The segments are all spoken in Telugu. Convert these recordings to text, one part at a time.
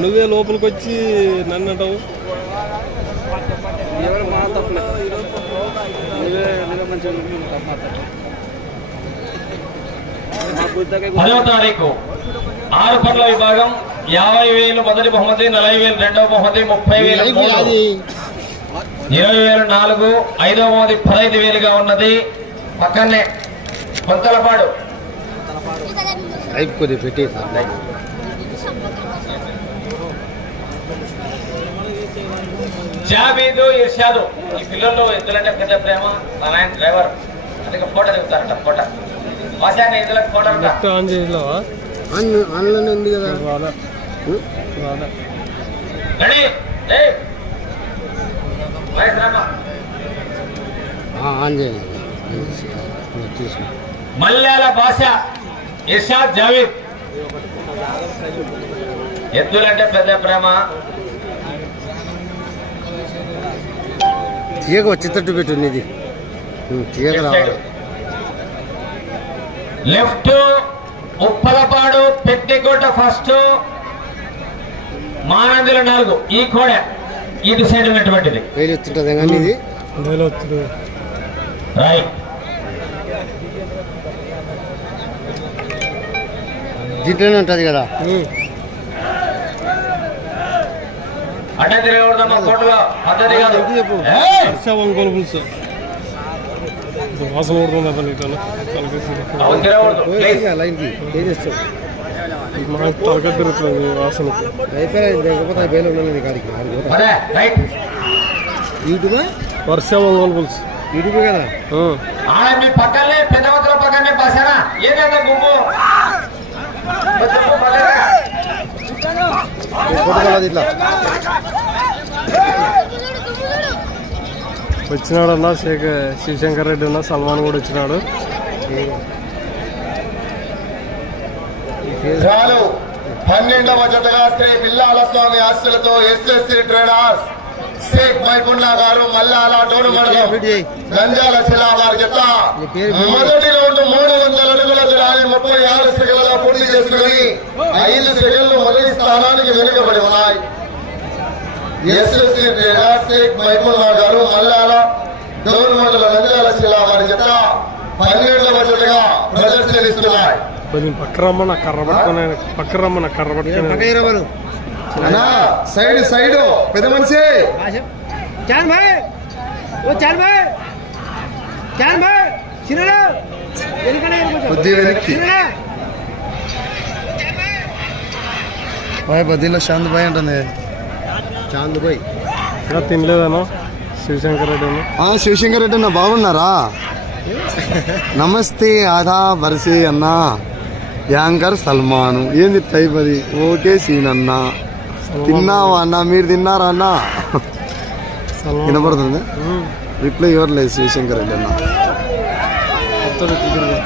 నువ్వే లోపలికి వచ్చి నన్ను అంటావు పదవ తారీఖు. ఆరు పట్ల విభాగం యాభై వేలు మొదటి బహుమతి నలభై వేలు రెండవ బహుమతి ముప్పై వేలు. ఇరవై వేలు నాలుగు ఐదవ బహుమతి పదహైదు వేలుగా ఉన్నది. పక్కనే కొంతలపాడు లైవ్ కొద్దిగా జాబీదు ఇర్షాదు. ఈ పిల్లలు ఎద్దులంటే పెద్ద ప్రేమ. మా నాయన డ్రైవర్. అందుకే ఫోటో దిగుతారట ఫోటో. వాసాన్ని ఎద్దులకు ఫోటో ఆన్లైన్ ఉంది కదా. రెడీ? రామా. మల్యాల భాష ఇర్షాద్ జావీద్. ఎద్దులంటే పెద్ద ప్రేమ. తీగ వచ్చేటట్టు పెట్టు నీది. ఉం, తీగ రావాలి. లెఫ్ట్ ఉప్పలపాడు పెద్దికోట ఫస్ట్ మానందుల నాలుగు ఈ కోడ ఇటు సైడ్ ఉన్నటువంటిది. వేలు వచ్చింటుంది కానీ ఇది అందులో వస్తుంది రైట్ దీంట్లోనే ఉంటుంది కదా? అడ్డ తిరగకూడదమ్మా కోటలో పద్ధతి కాదు. వాసన కొడుతుంది అతను తిరగకూడదు తిరుగుతుంది కాడికి. ఆడికి పోతా. అదే రైట్. యూట్యూబా? వర్ష ఒంగోలు పులుసు యూట్యూబ్ కదా? మీ పక్కనే పక్కనే ఏదైనా గుమ్ము ఇట్లా వచ్చినాడు అన్న శేఖ శివశంకర్ రెడ్డి అన్న సల్మాన్ కూడా వచ్చినాడు. పన్నెండవ జతగా శ్రీ బిల్లాల స్వామి ఆస్తులతో ఎస్ఎస్సి ట్రేడర్స్ షేక్ మైపున్నా గారు మల్లాల టోడు మండలం వీడియో చేయి. నంద్యాల జిల్లా వారి జత నీ పేరు వీడియో. మొదటి రౌండ్ మూడు వందల అడుగుల దూరాన్ని ముప్పై ఆరు సెకండ్లలో పూర్తి చేసుకుని ఐదు సెకండ్లు మొదటి స్థానానికి వెనుకబడి ఉన్నాయి ఎస్ఎస్సి షేక్ గారు మల్లాల టోడు మండలం నంద్యాల జిల్లా వారి జత పన్నెండవ జతగా ప్రదర్శనిస్తున్నాయి కొంచెం పక్క రమ్మన్న కర్ర పట్టుకుని పక్క రమ్మన్న కర్ర పట్టుకుని అన్నా సైడ్ సైడ్ పెద్ద మనిషి. చాన్ భాయ్ ఓ చాన్ భాయ్ చాన్ భాయ్ చిన్నడా కొద్ది వెనక్కి. భాయ్ బద్దీలో శాంత్ భాయ్ అంటుంది. చాంద్ భాయ్ ఇంకా తినలేదను శివశంకర్ రెడ్డి అన్న. ఆ శివశంకర్ రెడ్డి అన్న బాగున్నారా? నమస్తే ఆదా బర్సీ అన్న. యాంకర్ సల్మాను. ఏంది టైప్ అది? ఓకే సీన్ అన్న. తిన్నావా అన్న? మీరు తిన్నారా అన్న? వినపడుతుంది. రిప్లై ఇవ్వట్లేదు శివశంకర్ రెడ్డి అన్న. వస్తాడు తిరిగి.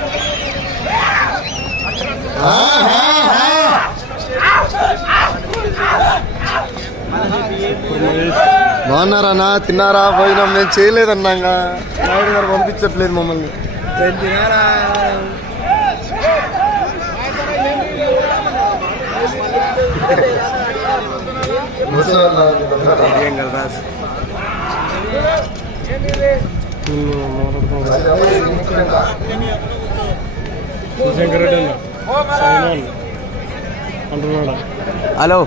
ఇప్పుడు మహేష్ బాగున్నారా అన్న? తిన్నారా? పోయినాం నేను చేయలేదన్నాగా? నాయుడు గారు పంపించట్లేదు మమ్మల్ని తినారా నిన్ను మాట్లాడుతున్నాడు శివశంకర్ రెడ్డి అన్న సల్మాన్ అంటున్నాడా హలో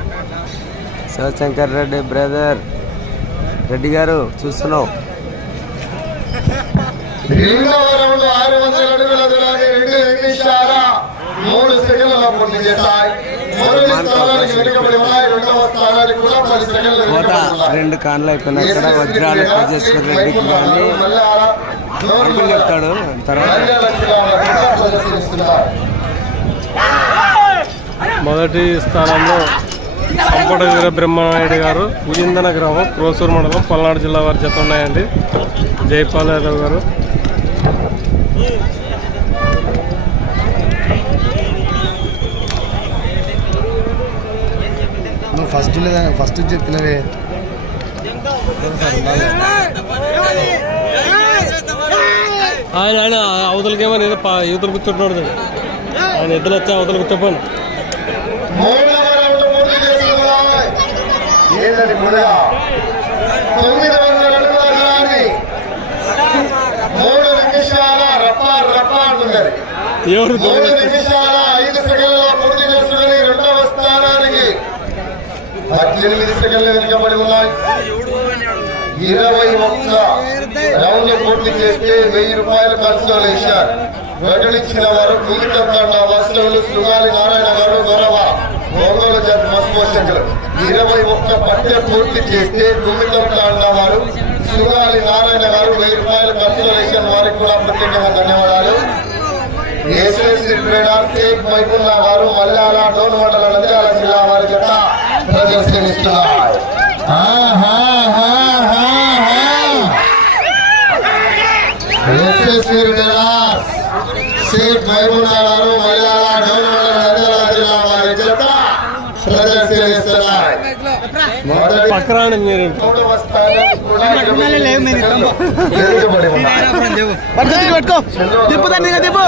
శివశంకర్ రెడ్డి బ్రదర్ రెడ్డి గారు చూస్తున్నావు ఆరు వందల అడుగుల దూరాన్ని రెండు మూడు పూర్తి చేశాయి. కోట రెండు కాన్లు అయిపోయినాయి ఇక్కడ వజ్రాలు ప్రజేశ్వర్ రెడ్డికి కానీ అంకుల్ చెప్తాడు. తర్వాత మొదటి స్థానంలో సంపట వీర బ్రహ్మనాయుడు గారు ఉయిందన గ్రామం క్రోసూరు మండలం పల్నాడు జిల్లా వారి జత ఉన్నాయండి. జైపాల్ యాదవ్ గారు. ఫస్ట్ లేదా ఫస్ట్ చెప్పినవే. ఆయన ఆయన అవతలకి ఏమని ఏదో పా- యువతలు కూర్చుంటున్నాడు ఆయన ఇద్దరు వచ్చి అవతల కూర్చోపోను మూడవ పద్దెనిమిది సెకండ్లు వెనుకబడి ఉన్నాయి. ఇరవై ఒక్క రౌండ్ పూర్తి చేస్తే వెయ్యి రూపాయలు కన్సోలేషన్ ప్రకటించిన వారు భూమికండ వస్తువులు సుగాలి నారాయణ గారు గౌరవ ఒంగోలు జాతి బస్ ఇరవై ఒక్క పట్టె పూర్తి చేస్తే భూమికండ వారు సుగాలి నారాయణ గారు వెయ్యి రూపాయలు కన్సోలేషన్ వారికి కూడా ప్రత్యేకంగా ధన్యవాదాలు. ఏసీసీ ట్రేడర్ కేక్ మైకుల్లా వారు మల్లాల డోన్ మండల నంద్యాల జిల్లా వారి జత పక్కరాని మీరు వెనుకబడి ఉన్నారు. తిప్పుతాను తిప్పు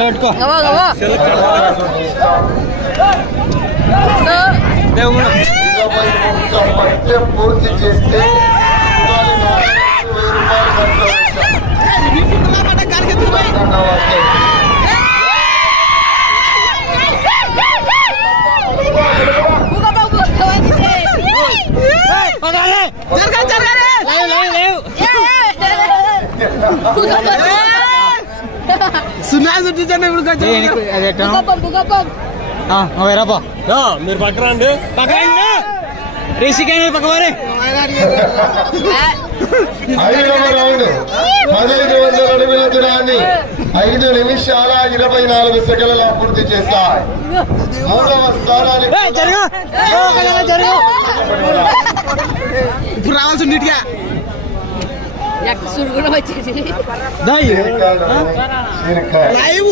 పెట్టుకో ఇరవై ఒక్క పట్టె పూర్తి చేస్తే ఇవాళ నాలుగు వెయ్యి రూపాయలు ఖర్చు అవుతాయి. రాపా మీరు పక్కవారే ఐదవ రౌండ్. పదహైదు వందల అడుగుల దూరాన్ని ఐదు నిమిషాల ఇరవై నాలుగు సెకండ్ల పూర్తి చేస్తాయి మూడవ స్థానానికి జరుగు. జరుగు. ఇప్పుడు రావాల్సి నీట్గా. కూడా వచ్చేసి. లైవ్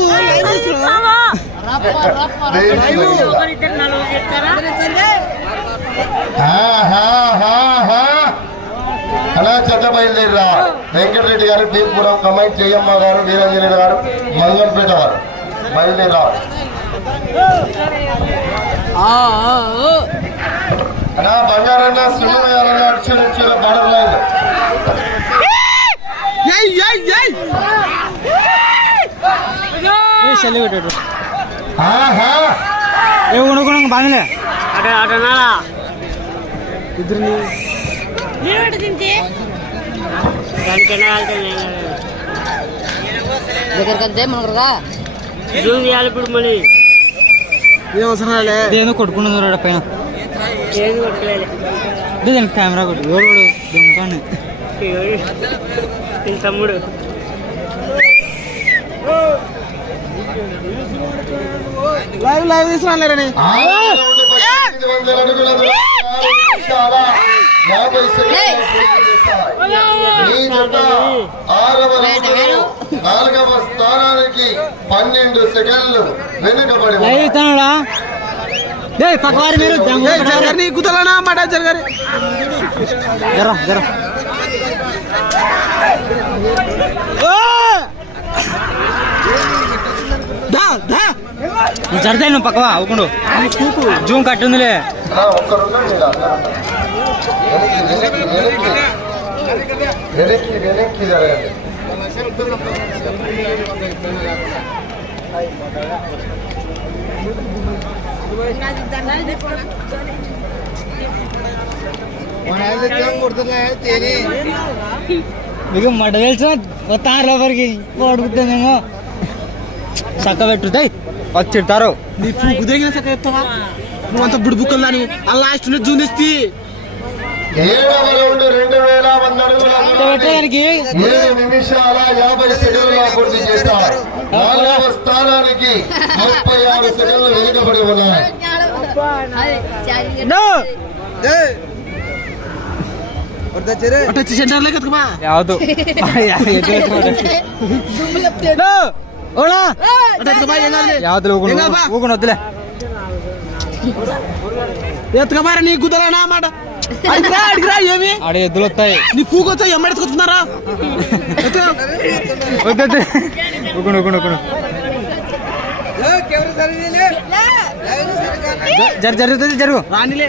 అలా చెత్త బయలుదేరా వెంకటరెడ్డి గారు బీపురం కమాయి జయమ్మ గారు వీరంజనేయుడు గారు మంగంపేట గారు. బయలుదేరా. అన్నా బంగారన్న సున్ను యారన్న అక్షర అక్షర బార్డర్ లైన్ ఏయ్ ఏయ్ ఏయ్ చల్లి పెట్టాడు ఆహా ఏ కొనుక్కున్నాం బాగాలే అక్కడ అటనా దానికైనా దగ్గరికి అంతే మనకురా జూమ్ చేయాలి ఇప్పుడు మళ్ళీ ఏం అవసరం రాలే ఏదో కొట్టుకున్నది పైన ఏది కొట్టుకోవాలి దీనికి కెమెరా కొట్టు దొంగతాను దీని తమ్ముడు లైవ్ లైవ్ తీసుకురాలేరని నాలుగవ స్థానానికి పన్నెండు సెకండ్లు వెనుకబడి లైవ్ ఉన్నాయి. ఇస్తానుడా డే పక్కవారి మీరు. జరగని కుతలనా మాట జరగని జర జర జరతాయి నువ్వు పక్కవా అవ్వకుండా జూమ్ కట్టుందిలే అన్నా, ఒక్కరుండండి ఇలా. వెనక్కి, వెనక్కి, వెనక్కి. వెనక్కి వెనక్కి జరగండి మీకు మడ్డ తెలుసు వస్తాను లోపలికి అడుగుతానేమో చక్క పెట్టుతాయి వచ్చి తిడతారు నీ పువ్వు దిగిన సక్క చెప్తావా? నువ్వు అంత బుడిబుక్కలు దాని ఆ లాస్ట్ నుంచి చూపిస్తే నిమిషాల యాభై ఊకొనొద్దులే ఎత్తుకబారా నీ కుదరనా మాట. నీ పూకొచ్చా ఎమ్మ ఎత్తుకొస్తున్నారా? వద్దు ఊకును ఊకును ఊకును జరుగుతుంది జరుగు. రానిలే.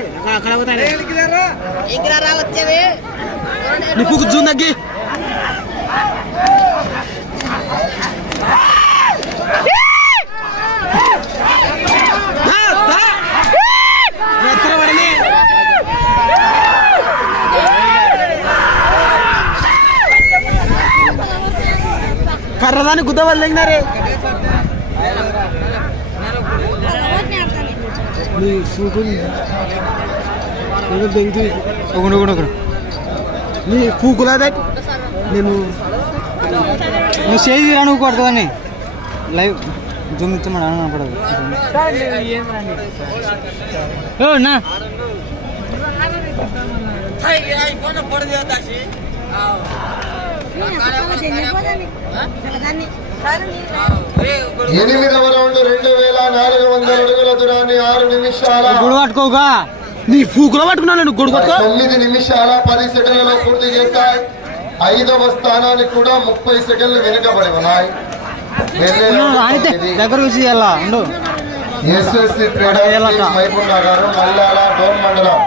కర్రదాన్ని గుద్ద వాళ్ళు తెగినారే. నీ దట్? నేను నువ్వు చేయి రా నువ్వు కొడుతుందని లైవ్ జూమ్ ఇచ్చమని అనపడదు నా. ఎనిమిదవ రౌండ్ రెండు వేల నాలుగు వందల అడుగుల దూరాన్ని ఆరు నిమిషాల గొడవ పట్టుకోగా నీ పూకులో పట్టుకున్నా నేను పట్టుకో. తొమ్మిది నిమిషాల పది సెకండ్లలో పూర్తి చేశాయి ఐదవ స్థానానికి కూడా ముప్పై సెకండ్లు వెనుకబడి ఉన్నాయి. దగ్గర చూసి ఎస్ఎస్సి ట్రేడర్స్ మైపుల్ గారు మల్లాల డోన్ మండలం.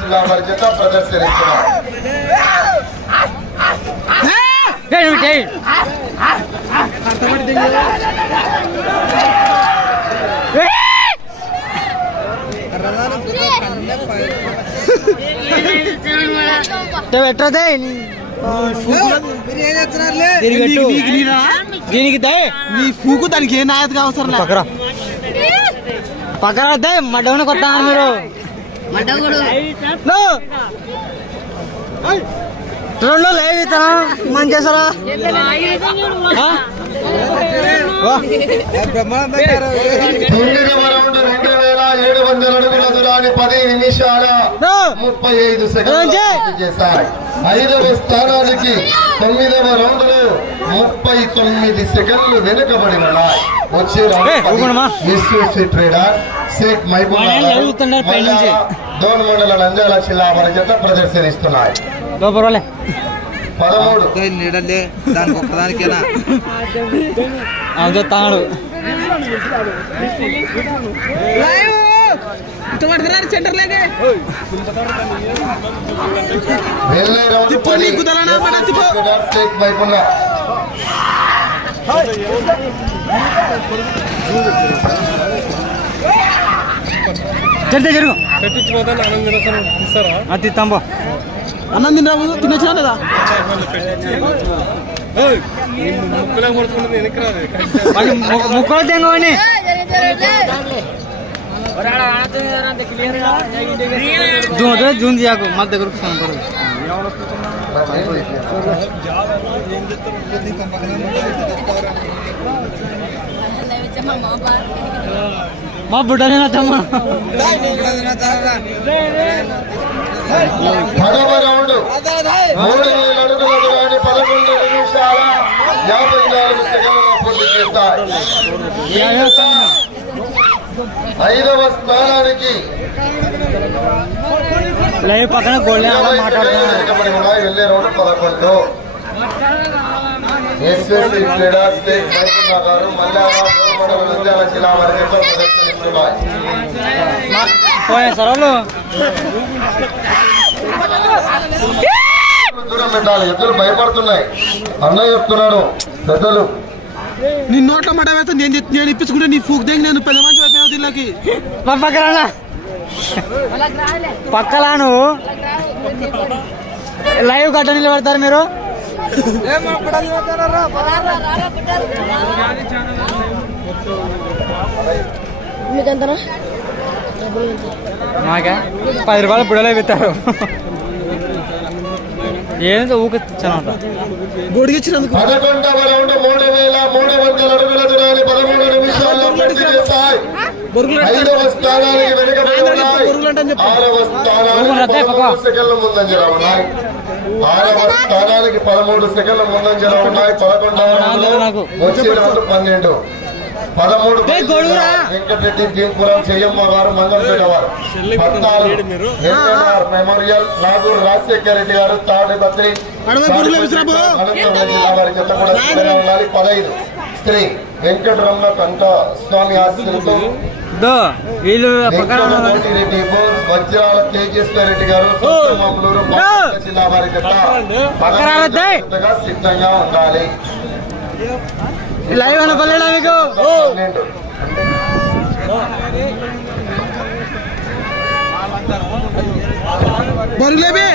జిల్లా పరిషత్ ప్రదర్శనిస్తున్నారు పెట్టదే దీనికి నీ పూకు దానికి ఏ నాయతగా అవసరం పక్కరా. పక్కరా దే మడ్డవని కొట్టాను మీరు! రెండు లేవు ఇతను. మంచి వేల ఏడు వందల అడుగుల దూరాన్ని పది నిమిషాల ముప్పై ఐదు సెకండ్లు చేశాయి ఐదవ స్థానానికి తొమ్మిదవ రౌండ్లో ముప్పై తొమ్మిది సెకండ్లు వెనుకబడి ఉన్నాయి. వచ్చే రౌండ్ ఏ, ఊరుకోండమ్మా. విశ్వశ్రీ ట్రేడర్ షేక్ మహబూబ్ మా ఆయన అడుగుతున్నాడు పై నుంచి. దోన్ మండల నంద్యాల జిల్లా వారి జత ప్రదర్శనిస్తున్నాయి. పర్వాలే పదమూడు. నీడలే. దానికి ఒక్కదానికేనా? చెప్తాడు. ట్రేడర్ షేక్ మహబూబ్ చెట్టే జరుగు. పెట్టించిపోతే ఆనందం ఇస్తారా అది తంబో అన్నం తినరావు తినొచ్చినా ము- ముక్కలు తెంగని జూన్ చేయకు మా దగ్గరకు ఫోన్ పడదు మా బుడ్డనే తమ్మ పదవ రౌండ్. మూడు వేల అడుగుల దూరాన్ని పదకొండు నిమిషాల యాభై నాలుగు సెకండ్లలో పూర్తి చేస్తాయి ఐదవ స్థానానికి పక్కన సెకండ్లు వెళ్ళే రౌండ్ పదకొండు. ఎస్ఎస్సి స్టేట్ నంద్యాల జిల్లా ప్రదర్శనిస్తున్నాయి. పోయే సార్ వాళ్ళు. దూరం పెట్టాలి. ఎద్దులు భయపడుతున్నాయి. అన్నయ్య చెప్తున్నాడు పెద్దలు. నీ నోట్లో మాట వేస్తా నేను నేను ఇప్పించుకుంటే నీ ఫూక్ దేంగి నేను పెద్ద మంచి అయిపోయావు దీనికి మా పక్కన పక్కలా నువ్వు. లైవ్ గట్ట నిలబడతారు మీరు. మీకెంతనా మాకే? పది రూపాయలు బుడలే పెట్టారు. వేల మూడు వందల అడుగుల దూరాన్ని పదమూడు సెకండ్ల ముందంజలో ఉన్నాయి. పదకొండవ పన్నెండు. పదమూడు వెంకటరెడ్డి భీంపురం చెయ్యమ్మ గారు మంగళపేట వారు. పద్నాలుగు ఎన్ఎన్ఆర్ మెమోరియల్ నాగూరు రాజశేఖర రెడ్డి గారు తాడు బద్రి పురుగులు వేసిరాబో. అనంతపురం జిల్లా వారి కూడా ఉండాలి. పదహైదు. స్త్రీ వెంకటరమణ కంట స్వామి రెడ్డి బోస్ వజ్రాల తేజేశ్వర రెడ్డి గారు జిల్లా వారి. జతగా సిద్ధంగా ఉండాలి. లైవ్ బరులేబే.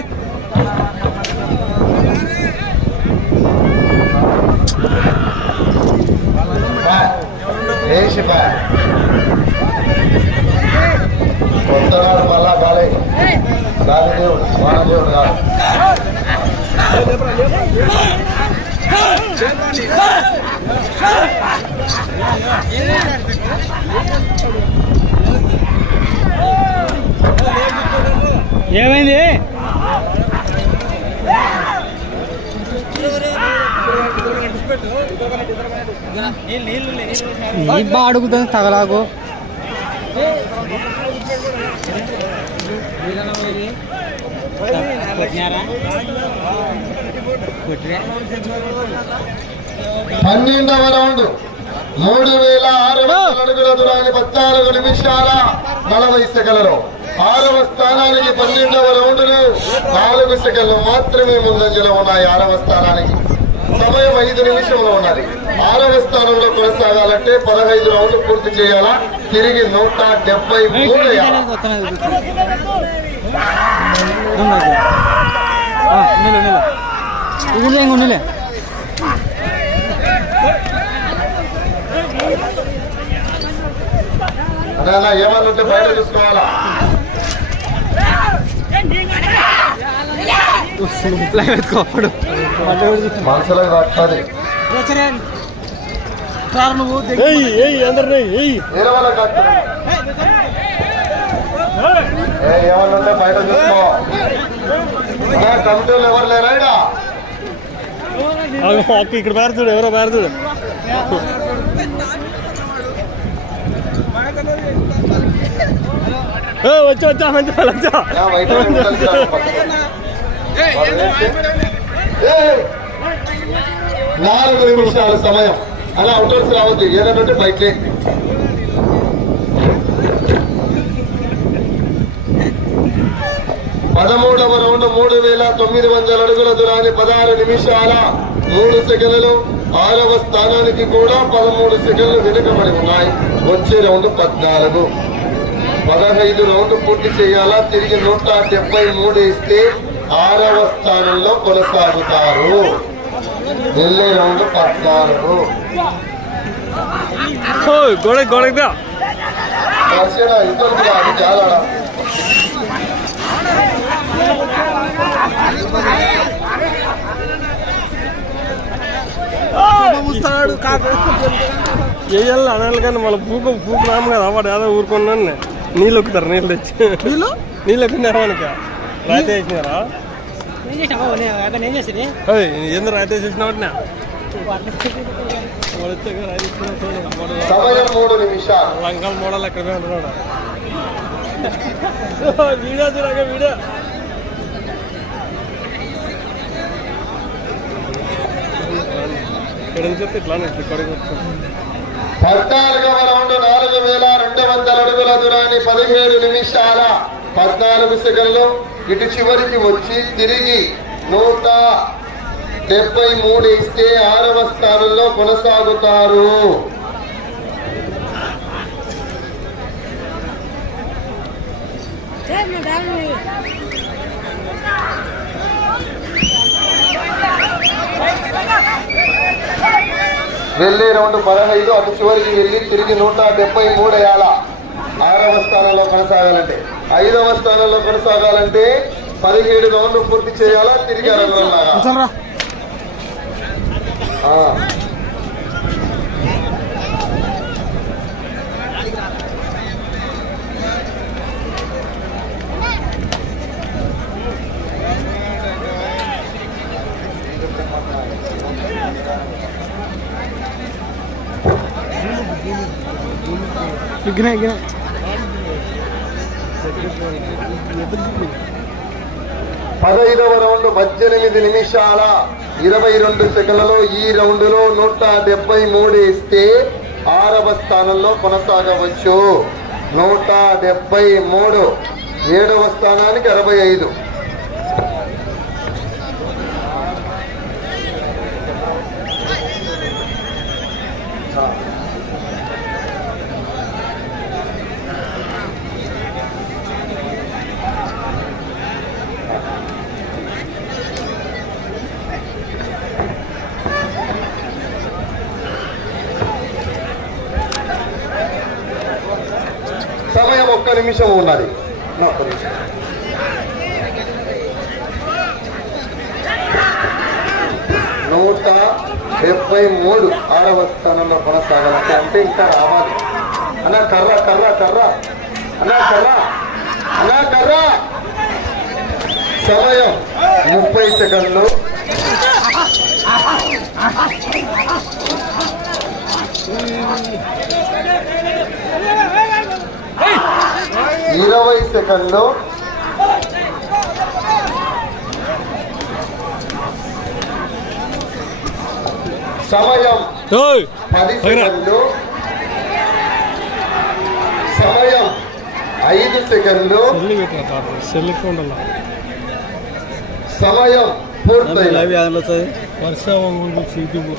కొత్తగాడు మళ్ళా బాలే గాలిదేవుడు వానదేవుడు కాదు ఏమైంది? నీ బా అడుగుతుంది తగలాకు. పన్నెండవ రౌండ్. మూడు వేల ఆరు వందల అడుగుల దూరాన్ని పద్నాలుగు నిమిషాల నలభై సెకన్లలో ఆరవ స్థానానికి పన్నెండవ రౌండ్లు. నాలుగు సెకండ్లు మాత్రమే ముందంజలో ఉన్నాయి ఆరవ స్థానానికి. సమయం ఐదు నిమిషంలో ఉన్నది. ఆరవ స్థానంలో కొనసాగాలంటే పదహైదు రౌండ్లు పూర్తి చేయాలా? తిరిగి నూట డెబ్బై మూడు ఉండలే అలా ఏమన్నుంటే బయట చూసుకోవాలా? ఎత్తుకోడు మనసులకు రాస్తుంది నువ్వు ఇరవై కట్టు ఏ ఏమన్నుంటే బయట చూసుకో ఇంకా కమిటీలు ఎవరు లేరా ఈడ? అక్క ఇక్కడ పారుతుడు ఎవరో పారుతుడు వచ్చా వచ్చా మంచి వచ్చా నాలుగు నిమిషాల సమయం. అలా అవుటర్స్ రావద్దు. ఏదంటే బయట పదమూడవ రౌండ్ మూడు వేల తొమ్మిది వందల అడుగుల దూరాన్ని పదహారు నిమిషాల మూడు సెకండ్లు. ఆరవ స్థానానికి కూడా పదమూడు సెకండ్లు వెనుకబడి ఉన్నాయి. వచ్చే రౌండ్ పద్నాలుగు. పదహైదు రౌండ్ పూర్తి చేయాలా? తిరిగి నూట డెబ్బై మూడు ఇస్తే ఆరవ స్థానంలో కొనసాగుతారు వెళ్ళే రౌండ్ పద్నాలుగు గోడ కాదు చాలా వేయాలి అనాలి కానీ మళ్ళీ పూకు పూకు రాము కదా వాడు ఏదో ఊరుకున్నాను నీళ్ళు ఎక్కుతారు నీళ్ళు తెచ్చి నీళ్ళు నీళ్ళు ఎక్కుతున్నారు మనక రాయితీ వేసినారా? ఏందో రాయితీ వేసేసినావు లంకాల మోడల్ ఎక్కడ ఉంటున్నాడు? వీడియో చూడగా వీడియో ఇక్కడ నుంచి వస్తే ఇట్లా ఇక్కడ పద్నాలుగవ రౌండ్ నాలుగు వేల రెండు వందల అడుగుల దూరాన్ని పదిహేడు నిమిషాల పద్నాలుగు సెకండ్లు. ఇటు చివరికి వచ్చి తిరిగి నూట డెబ్బై మూడు ఇస్తే ఆరవ స్థానంలో కొనసాగుతారు. వెళ్ళే రౌండ్ పదహైదు అటు చివరికి వెళ్ళి తిరిగి నూట డెబ్బై మూడు వేయాల ఆరవ స్థానంలో కొనసాగాలంటే ఐదవ స్థానంలో కొనసాగాలంటే పదిహేడు రౌండ్లు పూర్తి చేయాలా? తిరిగి అరవలాగా పదహైదవ రౌండ్ పద్దెనిమిది నిమిషాల ఇరవై రెండు సెకండ్లలో ఈ రౌండ్లో నూట డెబ్బై మూడు ఇస్తే ఆరవ స్థానంలో కొనసాగవచ్చు. నూట డెబ్బై మూడు ఏడవ స్థానానికి అరవై ఐదు సమయం ఒక్క నిమిషం ఉన్నది. నా నూట డెబ్బై మూడు ఆరవ స్థానంలో కొనసాగాలంటే అంటే ఇంకా రావాలి. అన్నా కర్ర కర్ర కర్ర. అన్నా కర్ర. అన్నా కర్ర. సమయం ముప్పై సెకండ్లు. ఇరవై సెకండ్లు. సమయం పది. సెకండ్లు. సమయం ఐదు సెకండ్లు. సమయం పూర్తయింది. వర్ష ఒంగోలు బుల్స్ యూట్యూబ్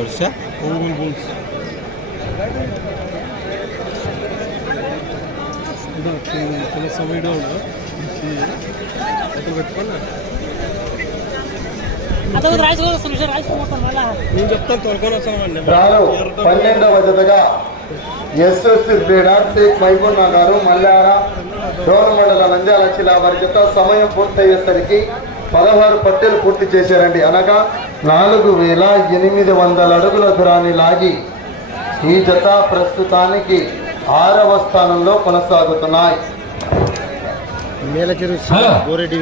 వర్ష ఒంగోలు తెలుసా వీడియో నేను చెప్తాను తొలకొని వస్తాను రాను పన్నెండవ జతగా ఎస్ఎస్సి గారు మల్లార డోర్ మండల నంద్యాల జిల్లా వారి జత సమయం పూర్తయ్యేసరికి పదహారు పట్టెలు పూర్తి చేశారండి. అనగా నాలుగు వేల ఎనిమిది వందల అడుగుల దూరాన్ని లాగి ఈ జత ప్రస్తుతానికి ఆరవ స్థానంలో కొనసాగుతున్నాయి మేల చెరువు హలో. గోరెడ్డి